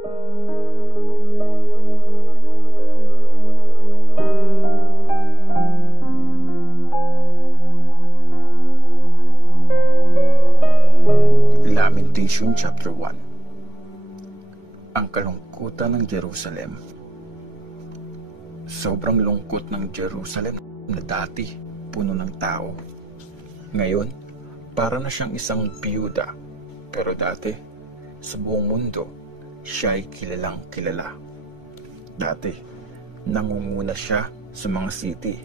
Lamentation chapter 1. Ang kalungkutan ng Jerusalem. Sobrang lungkot ng Jerusalem na dati puno ng tao. Ngayon, para na siyang isang biyuda. Pero dati, sa buong mundo, siya ay kilalang kilala. Dati, nangunguna siya sa mga city.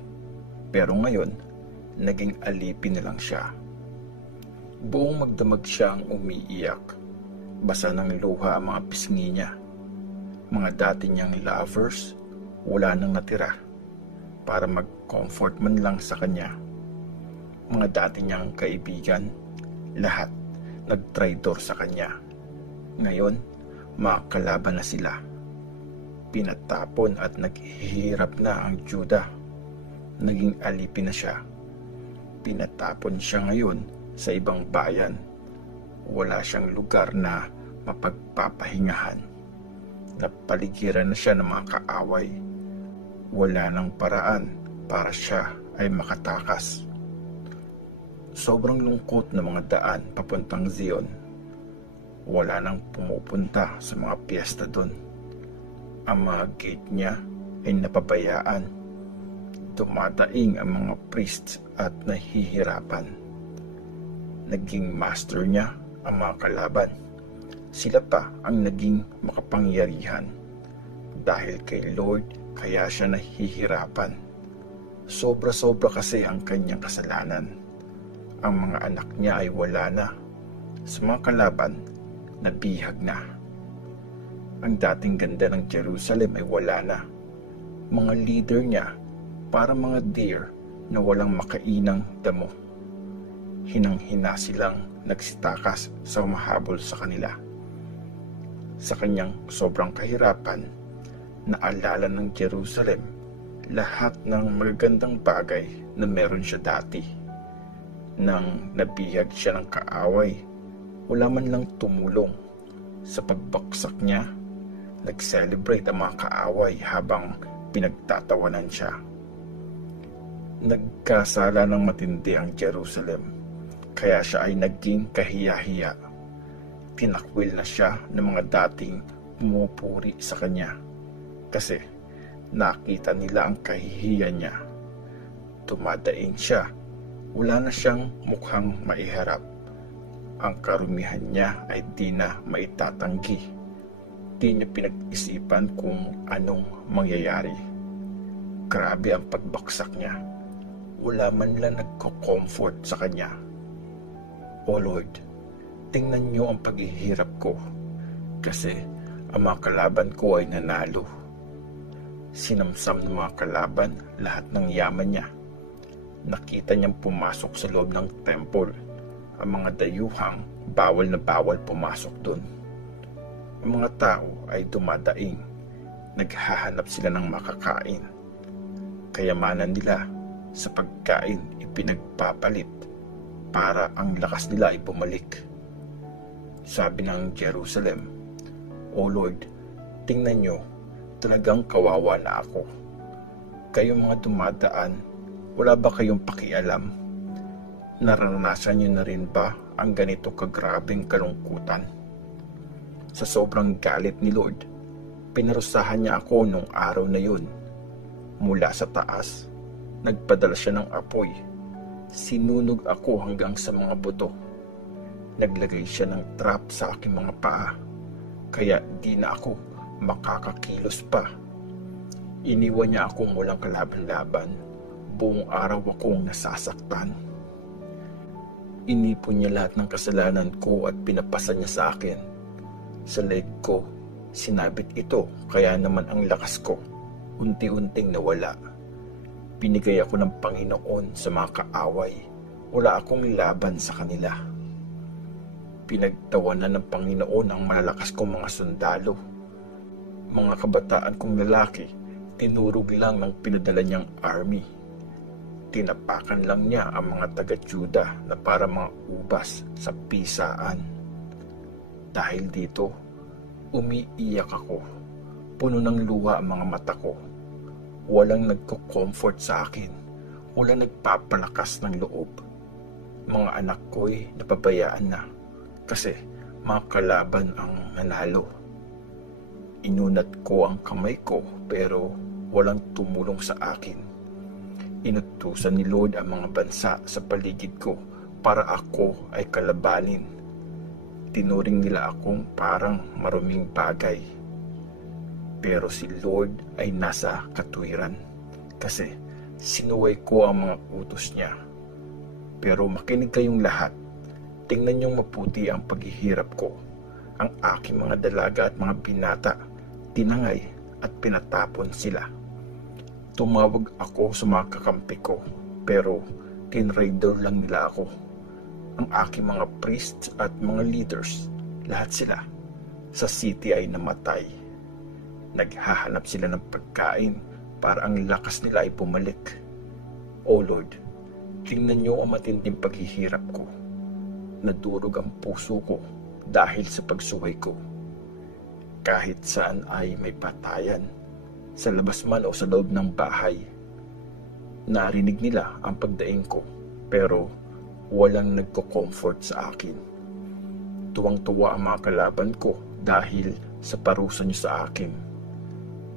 Pero ngayon, naging alipin na lang siya. Buong magdamag siyang umiiyak. Basa ng luha ang mga pisngi niya. Mga dati niyang lovers, wala nang natira para mag-comfort man lang sa kanya. Mga dati niyang kaibigan, lahat nag-traitor sa kanya. Ngayon, makakalaban na sila. Pinatapon at naghihirap na ang Juda. Naging alipin na siya. Pinatapon siya ngayon sa ibang bayan. Wala siyang lugar na mapagpapahingahan. Napaligiran na siya ng mga kaaway. Wala nang paraan para siya ay makatakas. Sobrang lungkot na mga daan papuntang Zion. Wala nang pumupunta sa mga piyesta doon. Ang mga gate niya ay napabayaan. Dumadaing ang mga priests at nahihirapan. Naging master niya ang mga kalaban. Sila pa ang naging makapangyarihan. Dahil kay Lord, kaya siya nahihirapan. Sobra-sobra kasi ang kanyang kasalanan. Ang mga anak niya ay wala na. Sa mga kalaban, nabihag na. Ang dating ganda ng Jerusalem ay wala na. Mga leader niya, para mga deer na walang makainang damo. Hinang-hina silang nagsitakas sa humahabol sa kanila. Sa kanyang sobrang kahirapan, naalala ng Jerusalem lahat ng magagandang bagay na meron siya dati. Nang nabihag siya ng kaaway, wala man lang tumulong. Sa pagbaksak niya, nag-celebrate ang mga kaaway habang pinagtatawanan siya. Nagkasala ng matindi ang Jerusalem. Kaya siya ay naging kahiya-hiya. Tinakwil na siya ng mga dating pumupuri sa kanya. Kasi nakita nila ang kahihiyan niya. Tumadaing siya. Wala na siyang mukhang maiharap. Ang karumihan niya ay di na maitatanggi. Di niya pinag-isipan kung anong mangyayari. Grabe ang pagbaksak niya. Wala man lang nagko-comfort sa kanya. O Lord, tingnan niyo ang paghihirap ko, kasi ang mga kalaban ko ay nanalo. Sinamsam ng mga kalaban lahat ng yaman niya. Nakita niyang pumasok sa loob ng temple. Ang mga dayuhang bawal na bawal pumasok doon. Ang mga tao ay dumadaing. Naghahanap sila ng makakain. Kayamanan nila sa pagkain ipinagpapalit para ang lakas nila ay bumalik. Sabi ng Jerusalem, O Lord, tingnan nyo, talagang kawawa na ako. Kayong mga dumadaan, wala ba kayong pakialam? Naranasan nyo na rin ba ang ganito kagrabing kalungkutan? Sa sobrang galit ni Lord, pinarusahan niya ako nung araw na yun. Mula sa taas, nagpadala siya ng apoy. Sinunog ako hanggang sa mga buto. Naglagay siya ng trap sa aking mga paa. Kaya di na ako makakakilos pa. Iniwan niya akong walang kalaban-laban. Buong araw akong nasasaktan. Inipon niya lahat ng kasalanan ko at pinapasa niya sa akin. Sa leg ko, sinabit ito, kaya naman ang lakas ko unti-unting nawala. Binigay ako ng Panginoon sa mga kaaway. Wala akong laban sa kanila. Pinagtawanan ng Panginoon ang malalakas kong mga sundalo. Mga kabataan kong lalaki, tinurog lang ng pinadala niyang army. Tinapakan lang niya ang mga taga-Juda na para mga ubas sa pisaan. Dahil dito, Umiiyak ako. Puno ng luha ang mga mata ko. Walang nagko-comfort sa akin. Walang nagpapalakas ng loob. Mga anak ko'y napabayaan na kasi mga kalaban ang nanalo. Inunat ko ang kamay ko pero walang tumulong sa akin. Inutusan ni Lord ang mga bansa sa paligid ko para ako ay kalabanin. Tinuring nila akong parang maruming bagay. Pero si Lord ay nasa katwiran kasi sinuway ko ang mga utos niya. Pero makinig kayong lahat. Tingnan niyong maputi ang paghihirap ko. Ang aking mga dalaga at mga binata, tinangay at pinatapon sila. Tumawag ako sa mga kakampi ko, pero tinraitor lang nila ako. Ang aking mga priests at mga leaders, lahat sila, sa city ay namatay. Naghahanap sila ng pagkain para ang lakas nila ay bumalik. O Lord, tingnan niyo ang matinding paghihirap ko. Nadurog ang puso ko dahil sa pagsuway ko. Kahit saan ay may patayan, sa labas man o sa loob ng bahay. Narinig nila ang pagdaing ko, pero walang nagko-comfort sa akin. Tuwang-tuwa ang mga kalaban ko dahil sa parusa niyo sa akin.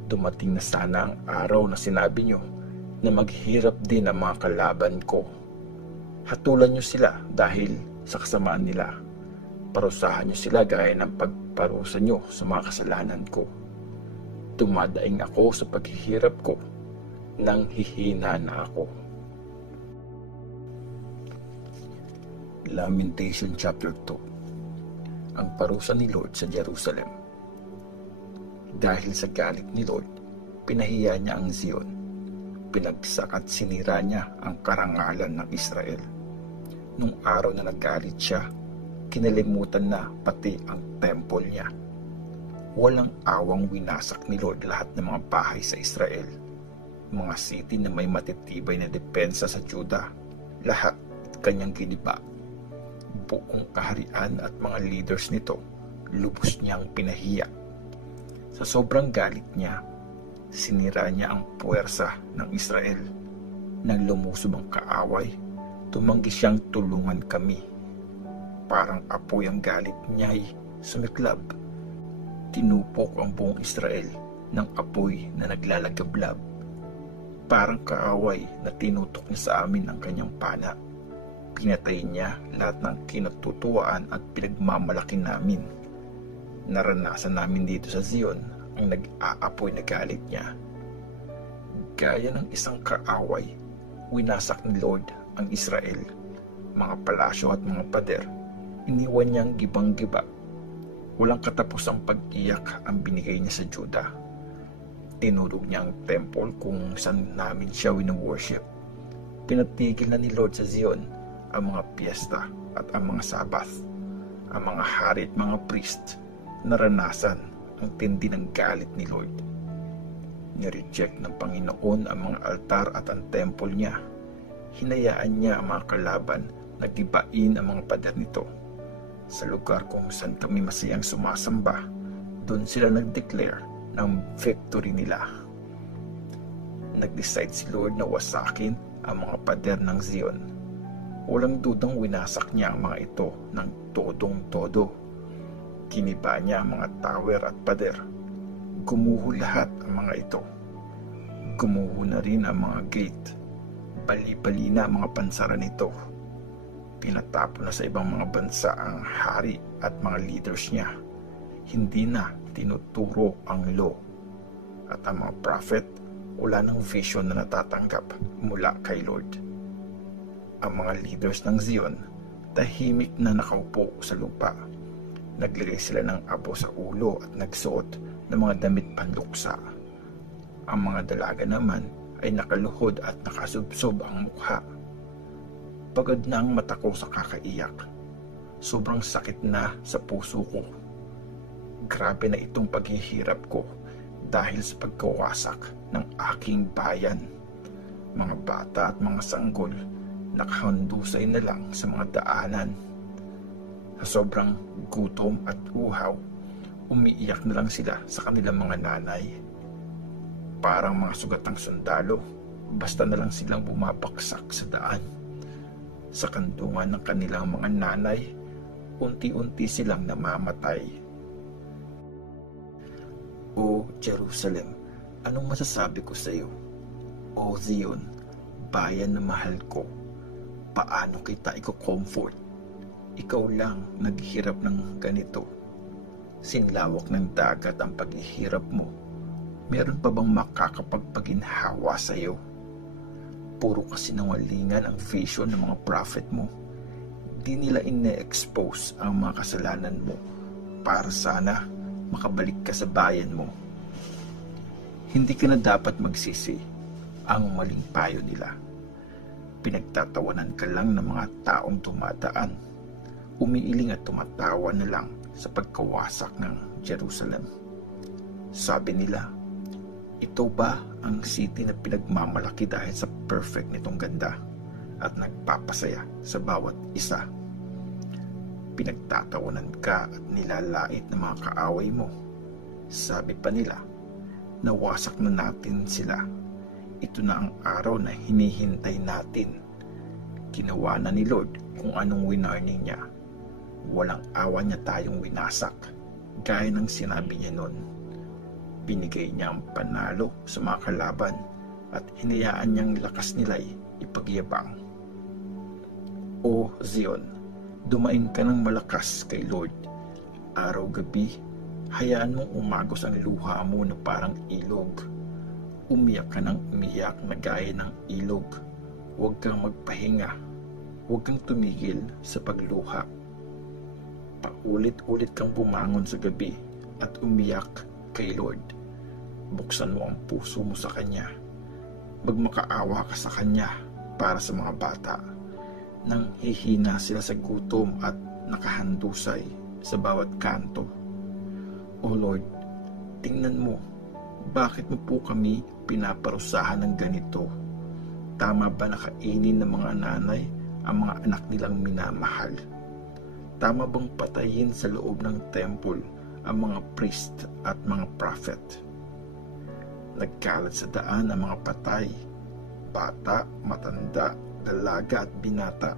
Dumating na sana ang araw na sinabi niyo na maghirap din ang mga kalaban ko. Hatulan niyo sila dahil sa kasamaan nila. Parusahan niyo sila gaya ng pagparusa niyo sa mga kasalanan ko. Dumadaing ako sa paghihirap ko nang hihina na ako. Lamentation chapter 2. Ang parusa ni Lord sa Jerusalem. Dahil sa galit ni Lord, pinahiya niya ang Zion. Pinagsak at sinira niya ang karangalan ng Israel. Nung araw na nagalit siya, kinalimutan na pati ang temple niya. Walang awang winasak ni Lord lahat ng mga bahay sa Israel. Mga city na may matitibay na depensa sa Juda, lahat kanyang giniba. Buong kaharian at mga leaders nito, lubos niyang pinahiya. Sa sobrang galit niya, sinira niya ang puwersa ng Israel. Nang lumusob ang kaaway, tumanggi siyang tulungan kami. Parang apoy ang galit niya'y sumiklab. Tinupok ang buong Israel ng apoy na naglalagablab. Parang kaaway na tinutok niya sa amin ang kanyang pana. Pinatay niya lahat ng kinatutuwaan at pinagmamalaki namin. Naranasan namin dito sa Zion ang nag-aapoy na galit niya. Gaya ng isang kaaway, winasak ni Lord ang Israel. Mga palasyo at mga pader, iniwan niyang gibang-giba. Walang katapusang pag-iyak ang binigay niya sa Juda. Tinurog niya ang temple kung saan namin siya wino-worship. Pinatigil na ni Lord sa Zion ang mga piyesta at ang mga Sabbath. Ang mga hari at mga priest naranasan ang tindi ng galit ni Lord. Nireject ng Panginoon ang mga altar at ang temple niya. Hinayaan niya ang mga kalaban na gibain ang mga pader nito. Sa lugar kung saan kami masayang sumasamba, doon sila nag-declare ng victory nila. Nag-decide si Lord na wasakin ang mga pader ng Zion. Walang dudang winasak niya ang mga ito ng todong-todo. Kiniba niya ang mga tower at pader. Gumuho lahat ang mga ito. Gumuho na rin ang mga gate. Bali-bali na ang mga pansara nito. Pinatapon na sa ibang mga bansa ang hari at mga leaders niya. Hindi na tinuturo ang law. At ang mga prophet, wala ng vision na natatanggap mula kay Lord. Ang mga leaders ng Zion, tahimik na nakaupo sa lupa. Naglagay sila ng abo sa ulo at nagsuot ng mga damit panluksa. Ang mga dalaga naman ay nakaluhod at nakasubsob ang mukha. Pagod na ang mata ko sa kakaiyak. Sobrang sakit na sa puso ko. Grabe na itong paghihirap ko dahil sa pagkawasak ng aking bayan. Mga bata at mga sanggol nakahandusay na lang sa mga daanan. Sa sobrang gutom at uhaw, Umiiyak na lang sila sa kanilang mga nanay. Parang mga sugatang sundalo, basta na lang silang bumabaksak sa daan. Sa kantungan ng kanilang mga nanay, unti-unti silang namamatay. O Jerusalem, anong masasabi ko sa iyo? O Zion, bayan na mahal ko, paano kita i-comfort? Ikaw lang naghihirap ng ganito. Sinlawak ng dagat ang paghihirap mo. Meron pa bang makakapagpaginhawa sa iyo? Puro kasinungalingan ang vision ng mga prophet mo. Di nila ine-expose ang mga kasalanan mo para sana makabalik ka sa bayan mo. Hindi ka na dapat magsisi. Ang maling payo nila. Pinagtatawanan ka lang ng mga taong tumataan. Umiiling at tumatawa na lang sa pagkawasak ng Jerusalem. Sabi nila, ito ba ang city na pinagmamalaki dahil sa perfect nitong ganda at nagpapasaya sa bawat isa? Pinagtatawanan ka at nilalait ng mga kaaway mo. Sabi pa nila, nawasak na natin sila. Ito na ang araw na hinihintay natin. Ginawa na ni Lord kung anong winarning niya. Walang awa niya tayong winasak, gaya ng sinabi niya noon. Binigay niya ang panalo sa mga kalaban at hinayaan niyang lakas nila'y ipagyabang. O Zion, dumain ka ng malakas kay Lord. Araw-gabi, hayaan mong umagos ang luha mo na parang ilog. Umiyak ka ng umiyak na gaya ng ilog. Huwag kang magpahinga. Huwag kang tumigil sa pagluha. Paulit-ulit kang bumangon sa gabi at umiyak kay Lord. Buksan mo ang puso mo sa Kanya. Magmakaawa ka sa Kanya para sa mga bata nang hihina sila sa gutom at nakahandusay sa bawat kanto. O Lord, tingnan mo, bakit mo po kami pinaparusahan ng ganito? Tama ba na kainin ng mga nanay ang mga anak nilang minamahal? Tama bang patayin sa loob ng temple ang mga priest at mga prophet? Nagkalat sa daan ang mga patay, bata, matanda, dalaga at binata.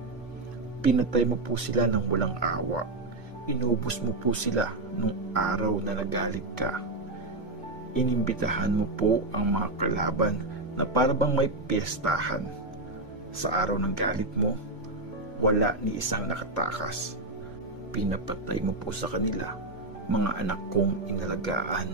Pinatay mo po sila ng walang awa. Inubos mo po sila nung araw na nagalit ka. Inimbitahan mo po ang mga kalaban na para bang may piyestahan. Sa araw ng galit mo, wala ni isang nakatakas. Pinapatay mo po sa kanila mga anak kong inalagaan.